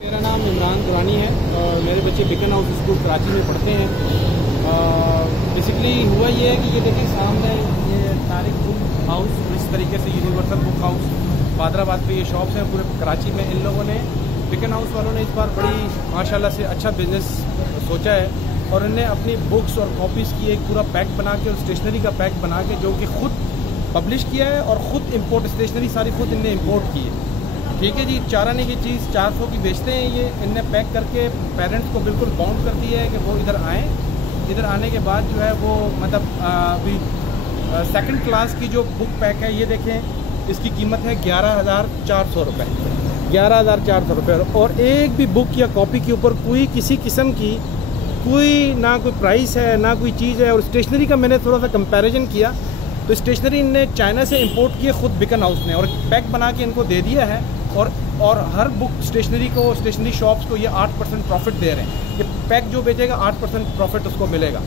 मेरा नाम इमरान दुरानी है और मेरे बच्चे बिकन हाउस स्कूल कराची में पढ़ते हैं। बेसिकली हुआ ये है कि ये देखिए सामने ये तारिक बुक हाउस, इस तरीके से यूनिवर्सल बुक हाउस बादराबाद पे ये शॉप्स हैं पूरे कराची में। इन लोगों ने बिकन हाउस वालों ने इस बार बड़ी माशाल्लाह से अच्छा बिजनेस सोचा है और इन्हें अपनी बुक्स और कॉपीज़ की एक पूरा पैक बना के और स्टेशनरी का पैक बना के जो कि ख़ुद पब्लिश किया है और ख़ुद इम्पोर्ट स्टेशनरी सारी खुद इनने इम्पोर्ट की है। ठीक है जी, चाराने की चीज़ 400 की बेचते हैं ये। इनने पैक करके पेरेंट्स को बिल्कुल बाउंड कर दिया है कि वो इधर आएँ। इधर आने के बाद जो है वो मतलब अभी सेकंड क्लास की जो बुक पैक है ये देखें, इसकी कीमत है 11,400 रुपये। 11,400 रुपये और एक भी बुक या कॉपी के ऊपर कोई किसी किस्म की कोई ना कोई प्राइस है ना कोई चीज़ है। और स्टेशनरी का मैंने थोड़ा सा कंपैरिजन किया तो स्टेशनरी इनने चाइना से इंपोर्ट की है खुद बिकन हाउस ने और पैक बना के इनको दे दिया है। और हर बुक स्टेशनरी शॉप्स को ये 8% प्रॉफिट दे रहे हैं। ये पैक जो बेचेगा 8% प्रॉफिट उसको मिलेगा,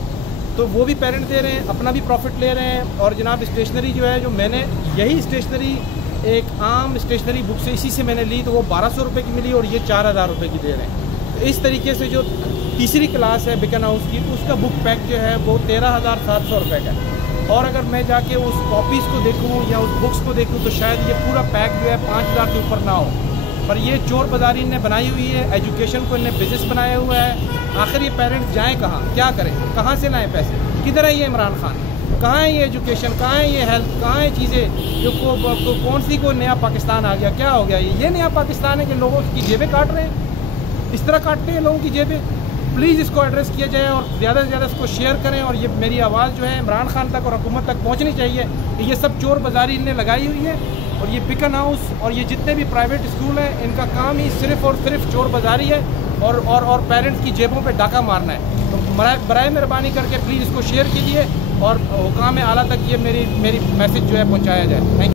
तो वो भी पेरेंट दे रहे हैं, अपना भी प्रॉफिट ले रहे हैं। और जनाब स्टेशनरी जो है, जो मैंने यही स्टेशनरी एक आम स्टेशनरी बुक से इसी से मैंने ली तो वो 1200 रुपये की मिली और ये 4,000 रुपये की दे रहे हैं। तो इस तरीके से जो तीसरी क्लास है बिकन हाउस की उसका बुक पैक जो है वो 13,700 रुपये का है। और अगर मैं जाके उस कॉपीज़ को देखूं या उस बुक्स को देखूं तो शायद ये पूरा पैक जो है 5,000 के ऊपर ना हो। पर ये चोर बाज़ारी इनने बनाई हुई है, एजुकेशन को इन्हें बिजनेस बनाया हुआ है। आखिर ये पेरेंट्स जाएं कहाँ, क्या करें, कहाँ से लाएं पैसे, किधर है ये इमरान खान, कहाँ है ये एजुकेशन, कहाँ है ये हेल्थ, कहाँ है चीज़ें जो कौन सी को नया पाकिस्तान आ गया, क्या हो गया ये नया पाकिस्तान है कि लोगों की जेबें काट रहे हैं, इस तरह काटते हैं लोगों की जेबें। प्लीज़ इसको एड्रेस किया जाए और ज़्यादा से ज़्यादा इसको शेयर करें। और ये मेरी आवाज़ जो है इमरान खान तक और हुकूमत तक पहुंचनी चाहिए कि ये सब चोर बाज़ारी इनने लगाई हुई है। और ये बिकन हाउस और ये जितने भी प्राइवेट स्कूल हैं इनका काम ही सिर्फ़ और सिर्फ चोर बाज़ारी है और पेरेंट्स की जेबों पे डाका मारना है। तो बराए मेहरबानी करके प्लीज़ इसको शेयर कीजिए और हुकाम आला तक ये मेरी मैसेज जो है पहुँचाया जाए। Thank you.